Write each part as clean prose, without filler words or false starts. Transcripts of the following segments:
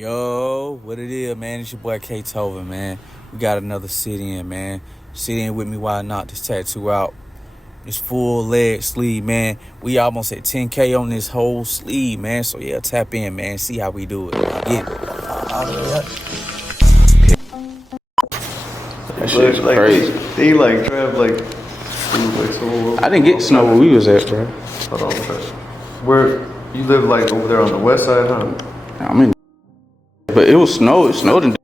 Yo, what it is, man? It's your boy Kaytovenn, man. We got another sit-in, man. Sit in with me while I knock this tattoo out. This full leg sleeve, man. We almost at 10K on this whole sleeve, man. So, yeah, tap in, man. See how we do it. Get it. That shit's crazy. He like trapped like so. I didn't get snow where we was at, bro. Hold on, bro. Where you live, like over there on the west side, huh? I'm in, but it was snow. It snowed in.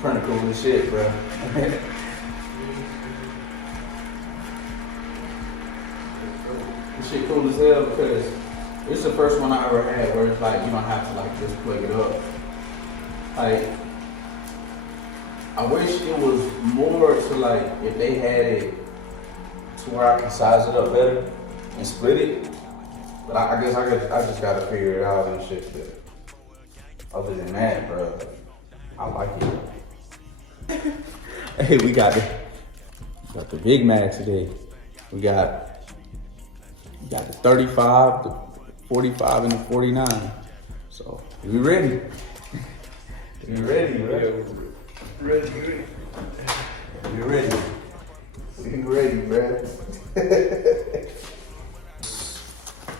Pretty cool as shit, bro. This shit cool as hell because it's the first one I ever had where it's like you don't have to like just plug it up. Like, I wish it was more to like if they had it to where I can size it up better and split it. But I guess I just gotta figure it out and shit. But other than that, bro, I like it. Hey, we got the Big Mac today. We got the 35, the 45, and the 49. So we ready. We ready, bro. Ready. We ready. We ready, bro.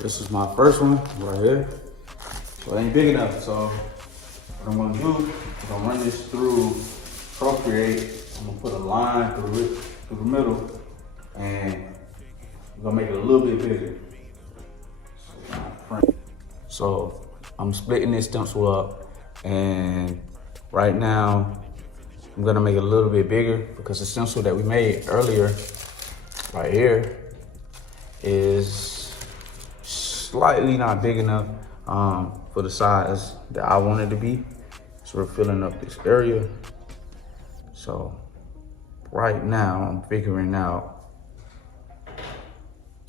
This is my first one right here. So it ain't big enough. So what I'm gonna do is I'm gonna run this through Procreate. I'm gonna put a line through it, through the middle, and I'm gonna make it a little bit bigger. So I'm splitting this stencil up, and right now I'm gonna make it a little bit bigger because the stencil that we made earlier, right here, is slightly not big enough for the size that I want it to be. So we're filling up this area. So right now I'm figuring out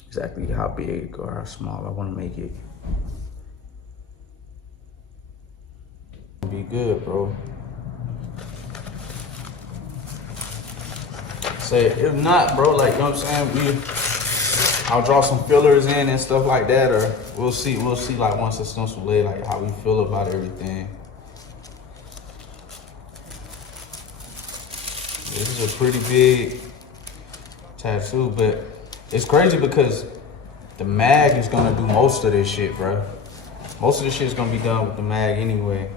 exactly how big or how small I want to make it. Be good, bro. Say if not, bro, like, you know what I'm saying? I'll draw some fillers in and stuff like that, or we'll see like once the stencil laid, like how we feel about everything. This is a pretty big tattoo, but it's crazy because the mag is gonna do most of this shit, bro. Most of this shit is gonna be done with the mag anyway.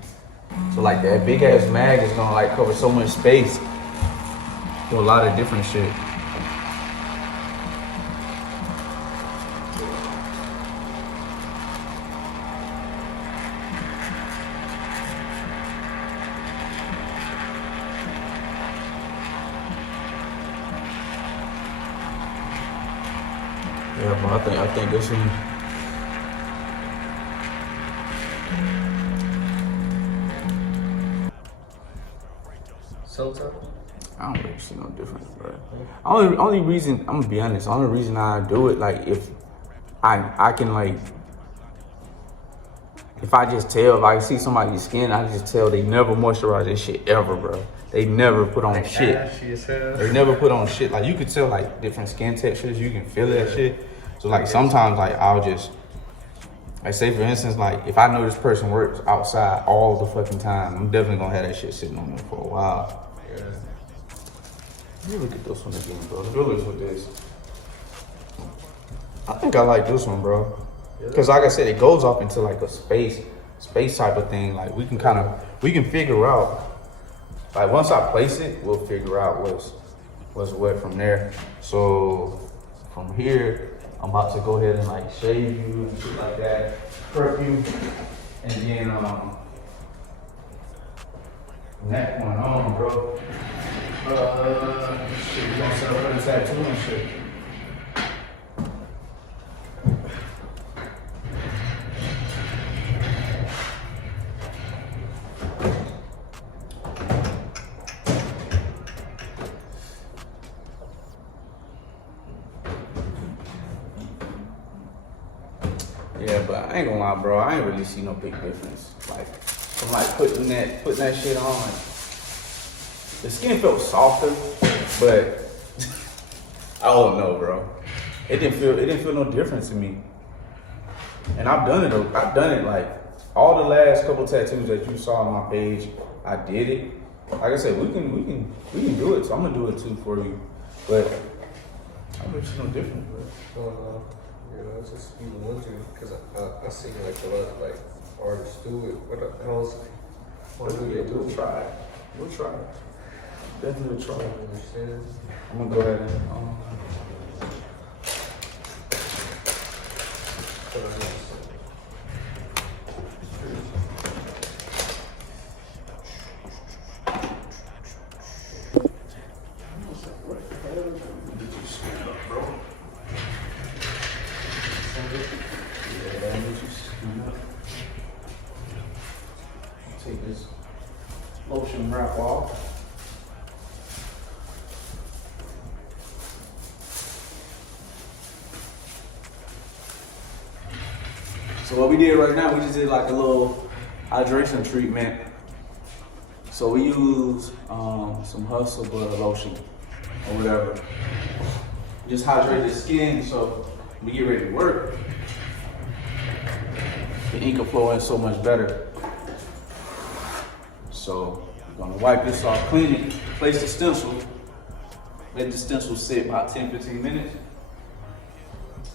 So like that big ass mag is gonna like cover so much space. Do a lot of different shit. Yeah, but I think this one. So tough. I don't really see no difference, bro. Only reason, I'm gonna be honest, the only reason I do it, like if I can like, if I just tell, if I see somebody's skin, I just tell they never moisturize this shit ever, bro. They never put on shit. They never put on shit. Like you could tell like different skin textures, you can feel that shit. So like sometimes like I'll just, like say for instance, like if I know this person works outside all the fucking time, I'm definitely gonna have that shit sitting on them for a while. Yeah. Let me look at this one again, bro. Fillers with this. I think I like this one, bro. Cause like I said, it goes off into like a space type of thing. Like we can figure out, like once I place it, we'll figure out what's what from there. So from here, I'm about to go ahead and like shave you and shit like that, prep you, and then from that point on, bro. Shit, we gonna set up for the tattoo and shit. Yeah, but I ain't gonna lie, bro. I ain't really see no big difference. Like, from like putting that shit on, like, the skin felt softer, but I don't know, bro. It didn't feel no difference to me. And I've done it like all the last couple tattoos that you saw on my page. I did it. Like I said, we can do it. So I'm gonna do it too for you. But I don't see no difference, bro. It's just be wondering because I seen like a lot of like artists do it. What else? What do they do? We'll try it. We'll try it. Definitely try it. Understand? I'm gonna go ahead and take this lotion wrap off. So what we did right now, we just did like a little hydration treatment. So we use some Hustle Butter lotion or whatever. Just hydrate the skin so we get ready to work. The ink will flow in so much better. So we're gonna wipe this off, clean it, place the stencil, let the stencil sit about 10-15 minutes.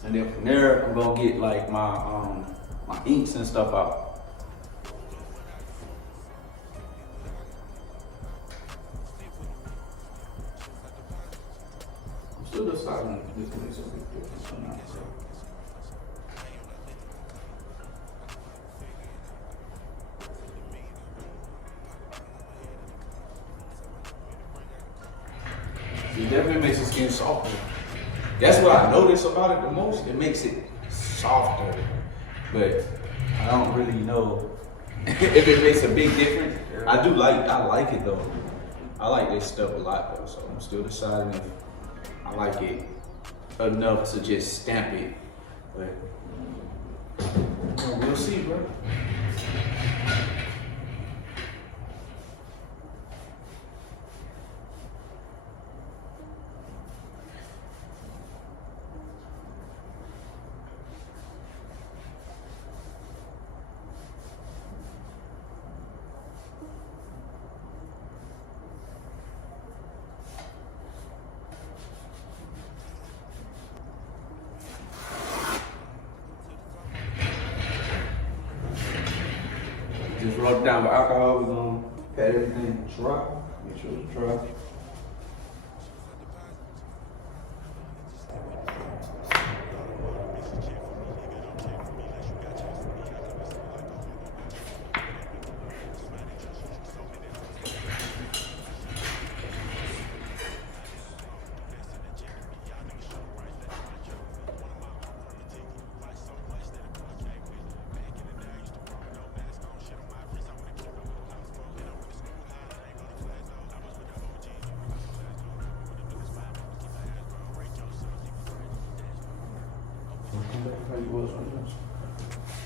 And then from there, I'm gonna get like my inks and stuff out. I'm still deciding if this makes a big difference or not. So. It definitely makes the skin softer. That's what I notice about it the most. It makes it softer, but I don't really know if it makes a big difference. I like it though. I like this stuff a lot though, so I'm still deciding if I like it enough to just stamp it. But we'll see, bro. Just rub it down with alcohol. We're gonna pat everything dry. Make sure it's dry.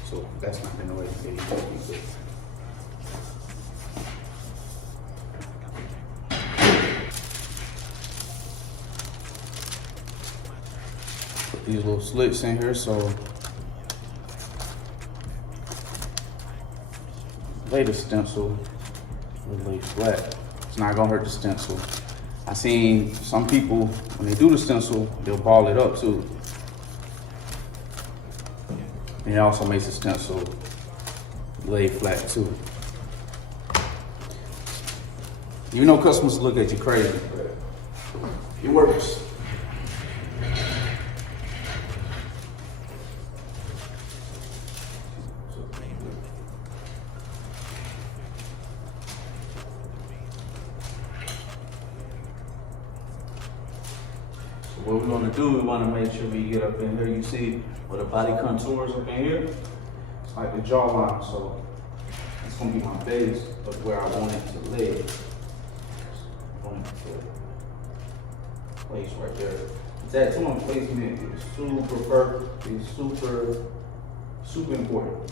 So that's not the noise that you can put these little slits in here so lay the stencil will lay flat. It's not gonna hurt the stencil. I seen some people when they do the stencil, they'll ball it up too. And it also makes the stencil lay flat too. You know customers look at you crazy, but it works. What we're gonna do, we wanna make sure we get up in here. You see where the body contours up in here? It's like the jawline, so it's gonna be my base of where I want it to lay. I want it to place right there. The tattoo placement is super perfect, it's super Super important.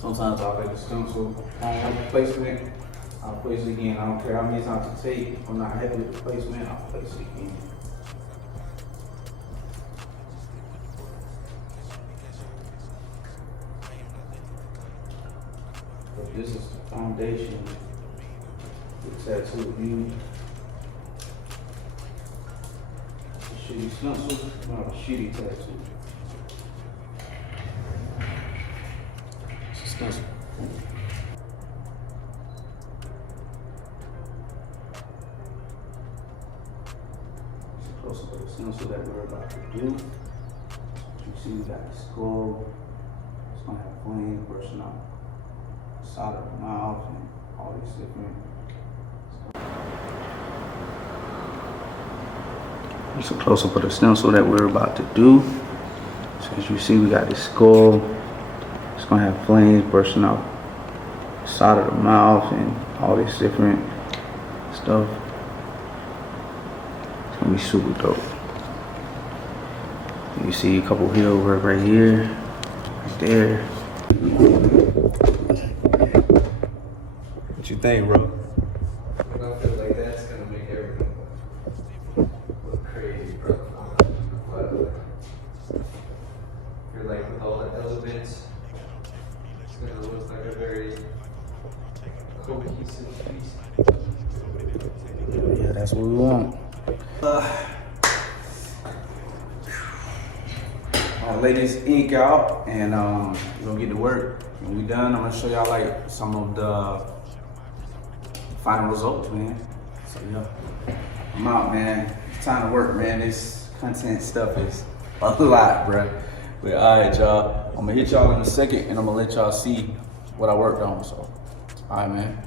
Sometimes I'll make a stencil. I don't like the placement, I'll place it again. I don't care how many times it takes. If I'm not happy with the placement, I'll place it again. But this is the foundation, the tattoo view. A shitty stencil, not a shitty tattoo. It's a stencil. Close up of the stencil that we're about to do. You see, we got the skull. It's gonna have flames bursting out the side of the mouth and all these different. Here's a close up of the stencil that we're about to do. So as you see, we got this skull. It's gonna have flames bursting out the side of the mouth and all this different stuff. It's gonna be super dope. You see a couple heel work right here, right there. What you think, bro? But I feel like that's gonna make everything look crazy, bro. But you're like with all the elements, it's gonna look like a very cohesive piece. Yeah, that's what we want. I'll lay this ink out and we're gonna get to work. When we done, I'm gonna show y'all like some of the final results, man. So yeah, I'm out, man. It's time to work, man. This content stuff is a lot, bruh. But all right, y'all. I'm gonna hit y'all in a second and I'm gonna let y'all see what I worked on. So, all right, man.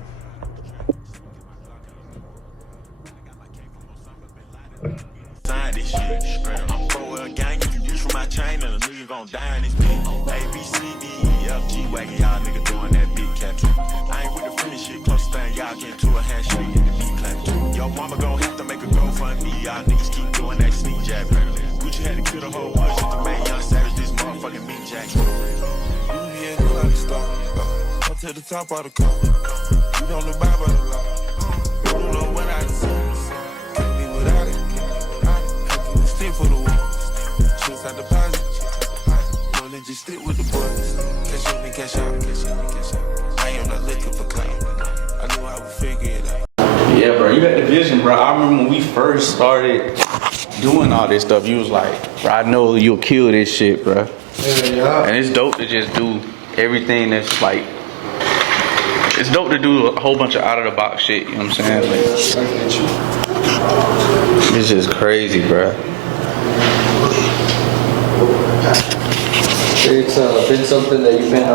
This shit. I'm pro gang, you use for my chain, and a nigga gon' die in this bitch. A, B, C, D, E, F, G, wagon, y'all nigga doing that big cat trick. I ain't with the friendly shit, close thing, y'all get to a handshake in the beat clap. Yo, mama gon' have to make a GoFundMe, y'all niggas keep doing that sneak jab. Gucci had to kill the whole world just to make young savage this motherfucking meat jack. You here, clock star, come to the top of the car. You don't live by the law. You don't know what I see. Can't be without it. For the war, chills out deposit. No, they just stick with the boys. Cash in and cash out. I am not looking for clout. I knew I would figure it out. Yeah, bro, you had the vision, bro. I remember when we first started doing all this stuff, you was like, bro, I know you'll kill this shit, bro. Yeah. And it's dope to just do everything that's like, it's dope to do a whole bunch of out of the box shit, you know what I'm saying? Like, it's just crazy, bro. It's been something that you've been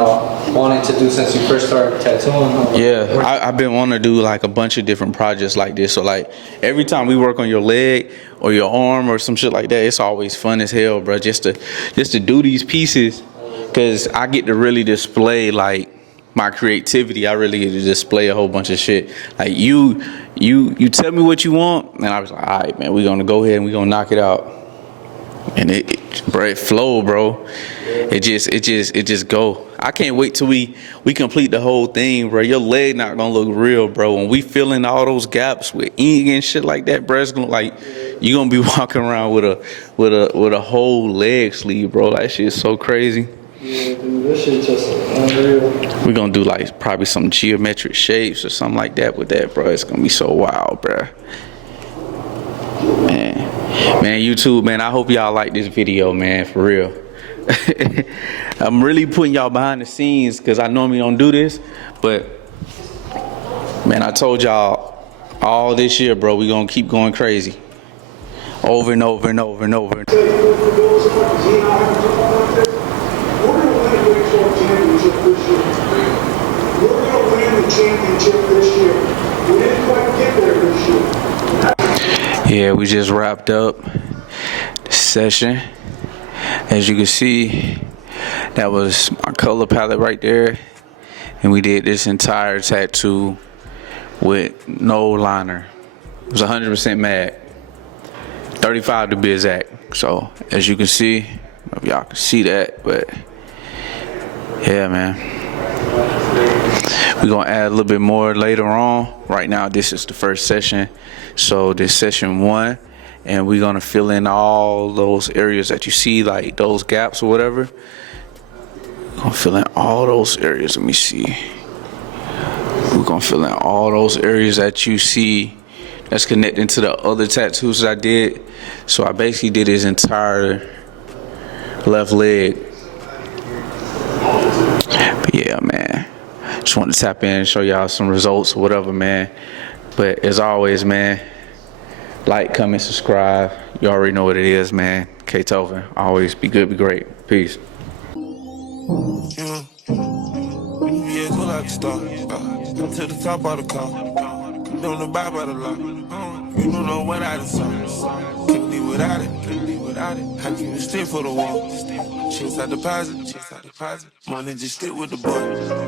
wanting to do since you first started tattooing. Yeah, I've been wanting to do like a bunch of different projects like this. So like every time we work on your leg or your arm or some shit like that, it's always fun as hell, bro. Just to do these pieces, cause I get to really display like my creativity. I really get to display a whole bunch of shit. Like you tell me what you want, and I was like, all right, man, we're gonna go ahead and we're gonna knock it out. And it flow, bro. It just go. I can't wait till we complete the whole thing, bro. Your leg not gonna look real, bro. When we fill in all those gaps with ink and shit like that, bro, it's gonna like you gonna be walking around with a whole leg sleeve, bro. That shit is so crazy. Yeah, dude, this shit just unreal. We're gonna do like probably some geometric shapes or something like that with that, bro. It's gonna be so wild, bro. Man, YouTube, man, I hope y'all like this video, man, for real. I'm really putting y'all behind the scenes because I normally don't do this, but man, I told y'all all this year, bro, we gonna keep going crazy. Over and over and over and over. Yeah, we just wrapped up the session. As you can see, that was my color palette right there. And we did this entire tattoo with no liner. It was 100% matte. 35 to be exact. So, as you can see, I don't know if y'all can see that, but yeah, man. We're gonna add a little bit more later on. Right now, this is the first session. So this session 1, and we're gonna fill in all those areas that you see, like those gaps or whatever. We're gonna fill in all those areas. Let me see. We're gonna fill in all those areas that you see that's connecting to the other tattoos that I did. So I basically did his entire left leg. But yeah, man. Just wanted to tap in and show y'all some results or whatever, man. But as always, man, like, comment, subscribe. You already know what it is, man. Kaytovenn. Always be good, be great. Peace. Yeah, go like a star. Come to the top of the car. Don't know by the law. You don't know what I done saw. Can't live without it. Can't live without it. I keep it still for the wall. Chase out deposit. Money just stick with the boy.